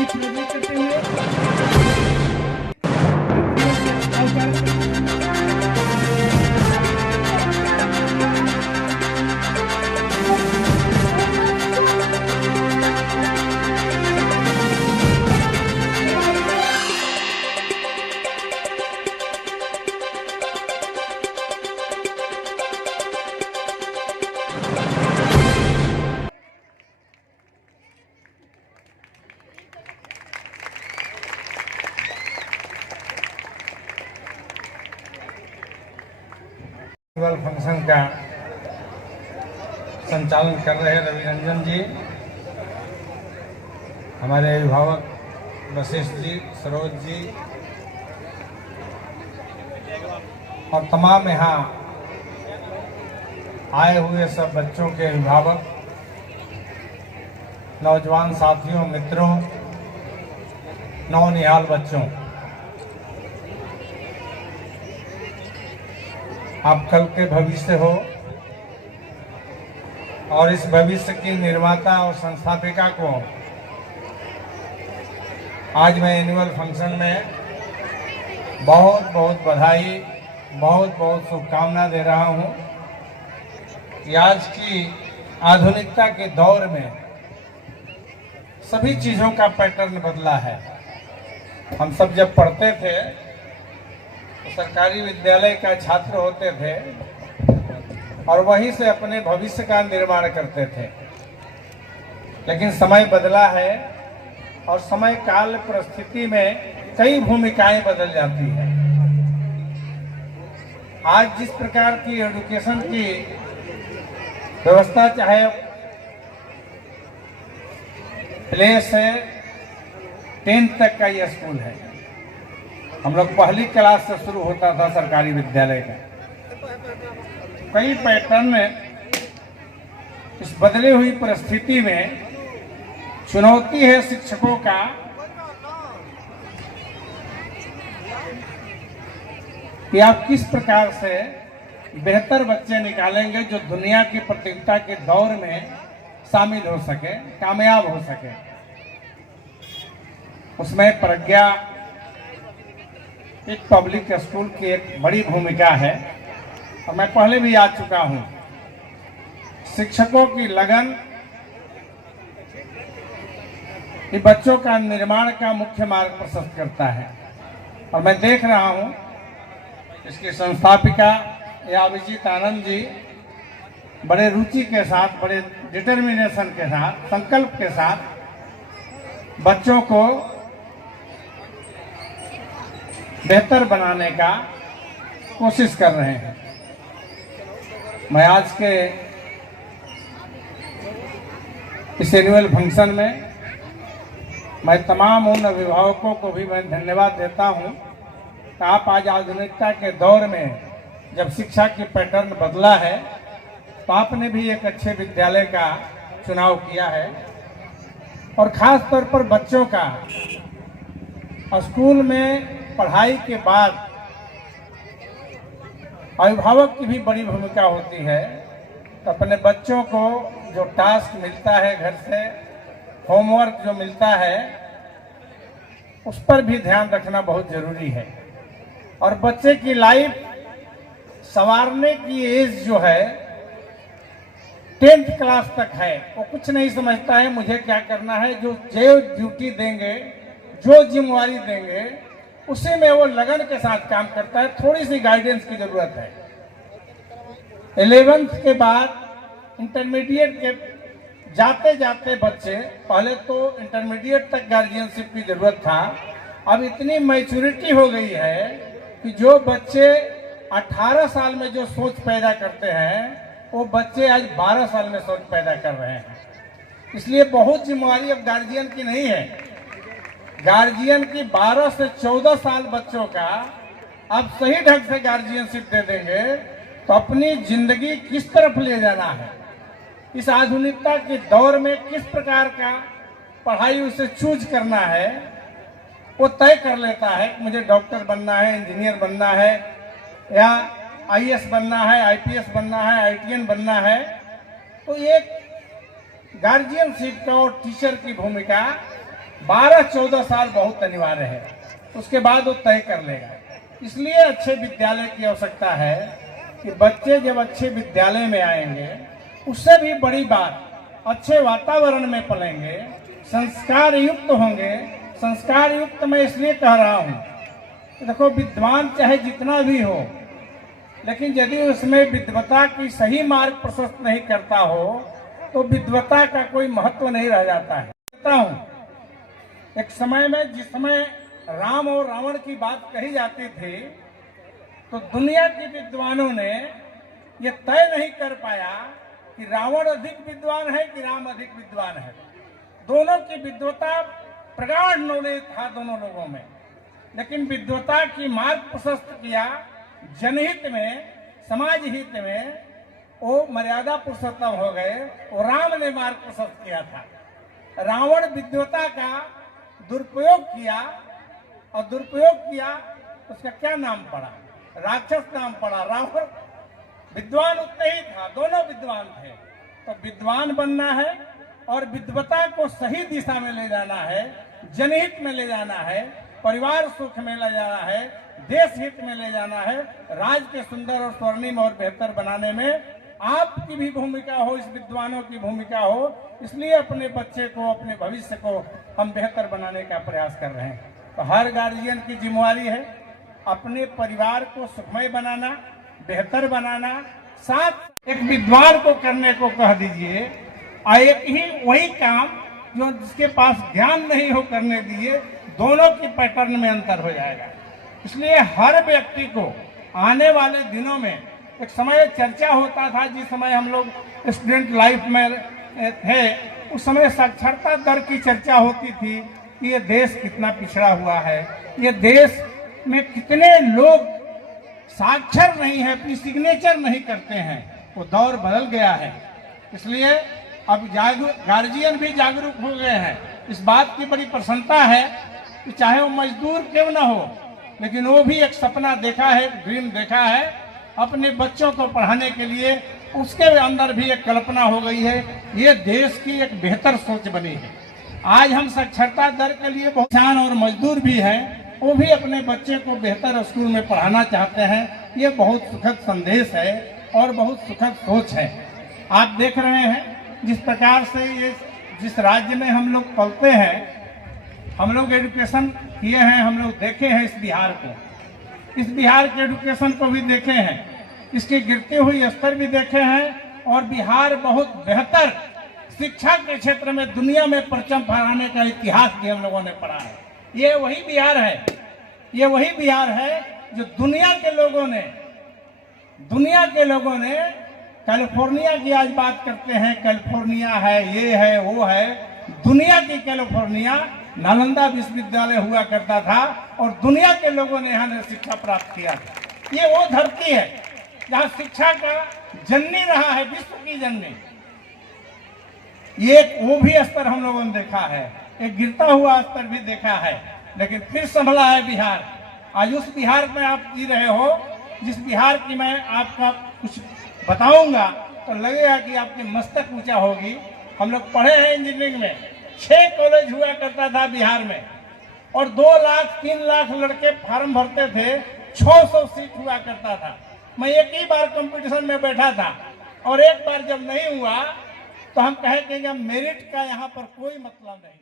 अधिक प्रदान करते हुए एनुअल फंक्शन का संचालन कर रहे रवि रंजन जी, हमारे अभिभावक वशिष्ठ जी, सरोज जी और तमाम यहाँ आए हुए सब बच्चों के अभिभावक, नौजवान साथियों, मित्रों, नौनिहाल बच्चों, आप कल के भविष्य हो और इस भविष्य की निर्माता और संस्थापिका को आज मैं एनुअल फंक्शन में बहुत बहुत बधाई, बहुत बहुत शुभकामना दे रहा हूं कि आज की आधुनिकता के दौर में सभी चीज़ों का पैटर्न बदला है। हम सब जब पढ़ते थे तो सरकारी विद्यालय का छात्र होते थे और वहीं से अपने भविष्य का निर्माण करते थे, लेकिन समय बदला है और समय काल परिस्थिति में कई भूमिकाएं बदल जाती हैं। आज जिस प्रकार की एजुकेशन की व्यवस्था, चाहे प्ले से 10th तक का यह स्कूल है, हम लोग पहली क्लास से शुरू होता था सरकारी विद्यालय का, कई पैटर्न में इस बदली हुई परिस्थिति में चुनौती है शिक्षकों का कि आप किस प्रकार से बेहतर बच्चे निकालेंगे जो दुनिया की प्रतियोगिता के दौर में शामिल हो सके, कामयाब हो सके। उसमें प्रज्ञा एक पब्लिक स्कूल की एक बड़ी भूमिका है और मैं पहले भी आ चुका हूं। शिक्षकों की लगन ये बच्चों का निर्माण का मुख्य मार्ग प्रशस्त करता है और मैं देख रहा हूं इसकी संस्थापिका या अभिजीत आनंद जी बड़े रुचि के साथ, बड़े डिटर्मिनेशन के साथ, संकल्प के साथ बच्चों को बेहतर बनाने का कोशिश कर रहे हैं। मैं आज के इस एनुअल फंक्शन में मैं तमाम उन अभिभावकों को भी मैं धन्यवाद देता हूं कि आप आज आधुनिकता के दौर में जब शिक्षा की पैटर्न बदला है तो आपने भी एक अच्छे विद्यालय का चुनाव किया है और खास तौर पर बच्चों का स्कूल में पढ़ाई के बाद अभिभावक की भी बड़ी भूमिका होती है। तो अपने बच्चों को जो टास्क मिलता है घर से, होमवर्क जो मिलता है, उस पर भी ध्यान रखना बहुत जरूरी है। और बच्चे की लाइफ संवारने की एज जो है 10th क्लास तक है, वो कुछ नहीं समझता है मुझे क्या करना है। जो ड्यूटी देंगे, जो जिम्मेवारी देंगे, उसी में वो लगन के साथ काम करता है। थोड़ी सी गाइडेंस की जरूरत है। 11th के बाद इंटरमीडिएट के जाते जाते बच्चे, पहले तो इंटरमीडिएट तक गार्जियनशिप की जरूरत था, अब इतनी मैच्योरिटी हो गई है कि जो बच्चे 18 साल में जो सोच पैदा करते हैं वो बच्चे आज 12 साल में सोच पैदा कर रहे हैं। इसलिए बहुत जिम्मेवारी अब गार्जियन की नहीं है। गार्जियन की 12 से 14 साल बच्चों का अब सही ढंग से गार्जियनशिप दे देंगे तो अपनी जिंदगी किस तरफ ले जाना है, इस आधुनिकता के दौर में किस प्रकार का पढ़ाई उसे चूज करना है, वो तय कर लेता है। मुझे डॉक्टर बनना है, इंजीनियर बनना है, या आईएएस बनना है, आईपीएस बनना है, आईटीएन बनना है। तो एक गार्जियनशिप का और टीचर की भूमिका 12-14 साल बहुत अनिवार्य है, उसके बाद वो तय कर लेगा। इसलिए अच्छे विद्यालय की आवश्यकता है कि बच्चे जब अच्छे विद्यालय में आएंगे, उससे भी बड़ी बात अच्छे वातावरण में पलेंगे, संस्कार युक्त होंगे। संस्कार युक्त मैं इसलिए कह रहा हूँ, देखो विद्वान चाहे जितना भी हो, लेकिन यदि उसमें विद्वता की सही मार्ग प्रशस्त नहीं करता हो तो विद्वता का कोई महत्व नहीं रह जाता है। कहता हूँ एक समय में, जिस समय राम और रावण की बात कही जाती थी, तो दुनिया के विद्वानों ने यह तय नहीं कर पाया कि रावण अधिक विद्वान है कि राम अधिक विद्वान है। दोनों की विद्वता, प्रगाढ़ नॉलेज था दोनों लोगों में, लेकिन विद्वता की मार्ग प्रशस्त किया जनहित में, समाज हित में, वो मर्यादा पुरुषोत्तम हो गए। वो राम ने मार्ग प्रशस्त किया था। रावण विद्वता का दुरुपयोग किया, और दुरुपयोग किया, उसका क्या नाम पड़ा? राक्षस नाम पड़ा। रावण विद्वान उतने ही था, दोनों विद्वान थे। तो विद्वान बनना है और विद्वता को सही दिशा में ले जाना है, जनहित में ले जाना है, परिवार सुख में ले जाना है, देश हित में ले जाना है, राज्य के सुंदर और स्वर्णिम और बेहतर बनाने में आपकी भी भूमिका हो, इस विद्वानों की भूमिका हो। इसलिए अपने बच्चे को, अपने भविष्य को हम बेहतर बनाने का प्रयास कर रहे हैं। तो हर गार्जियन की जिम्मेवारी है अपने परिवार को सुखमय बनाना, बेहतर बनाना। साथ एक विद्वान को करने को कह दीजिए, एक ही वही काम जो जिसके पास ज्ञान नहीं हो करने दीजिए, दोनों की पैटर्न में अंतर हो जाएगा। इसलिए हर व्यक्ति को आने वाले दिनों में, एक समय चर्चा होता था, जिस समय हम लोग स्टूडेंट लाइफ में थे, उस समय साक्षरता दर की चर्चा होती थी कि ये देश कितना पिछड़ा हुआ है, ये देश में कितने लोग साक्षर नहीं है, अपनी सिग्नेचर नहीं करते हैं। वो दौर बदल गया है। इसलिए अब गार्जियन भी जागरूक हो गए हैं। इस बात की बड़ी प्रसन्नता है कि चाहे वो मजदूर क्यों ना हो, लेकिन वो भी एक सपना देखा है, ड्रीम देखा है अपने बच्चों को पढ़ाने के लिए। उसके अंदर भी एक कल्पना हो गई है, ये देश की एक बेहतर सोच बनी है। आज हम साक्षरता दर के लिए बहुत किसान और मजदूर भी हैं, वो भी अपने बच्चे को बेहतर स्कूल में पढ़ाना चाहते हैं। ये बहुत सुखद संदेश है और बहुत सुखद सोच है। आप देख रहे हैं जिस प्रकार से ये जिस राज्य में हम लोग पलते हैं, हम लोग एजुकेशन किए हैं, हम लोग देखे हैं इस बिहार को, इस बिहार के एजुकेशन को भी देखे हैं, इसके गिरते हुए स्तर भी देखे हैं। और बिहार बहुत बेहतर शिक्षा के क्षेत्र में दुनिया में परचम फहराने का इतिहास भी हम लोगों ने पढ़ा है। ये वही बिहार है, ये वही बिहार है जो दुनिया के लोगों ने कैलिफोर्निया की आज बात करते हैं, कैलिफोर्निया है, ये है, वो है। दुनिया की कैलिफोर्निया नालंदा विश्वविद्यालय हुआ करता था और दुनिया के लोगों ने यहाँ शिक्षा प्राप्त किया। ये वो धरती है जहाँ शिक्षा का जननी रहा है, विश्व की जननी। ये वो भी स्तर हम लोगों ने देखा है, एक गिरता हुआ स्तर भी देखा है, लेकिन फिर संभला है बिहार। आज उस बिहार में आप जी रहे हो, जिस बिहार की मैं आपका कुछ बताऊंगा तो लगेगा कि आपकी मस्तक ऊंचा होगी। हम लोग पढ़े हैं इंजीनियरिंग में, 6 कॉलेज हुआ करता था बिहार में, और 2 लाख 3 लाख लड़के फार्म भरते थे, 600 सीट हुआ करता था। मैं एक ही बार कंपटीशन में बैठा था, और एक बार जब नहीं हुआ तो हम कहे कि मेरिट का यहाँ पर कोई मतलब नहीं।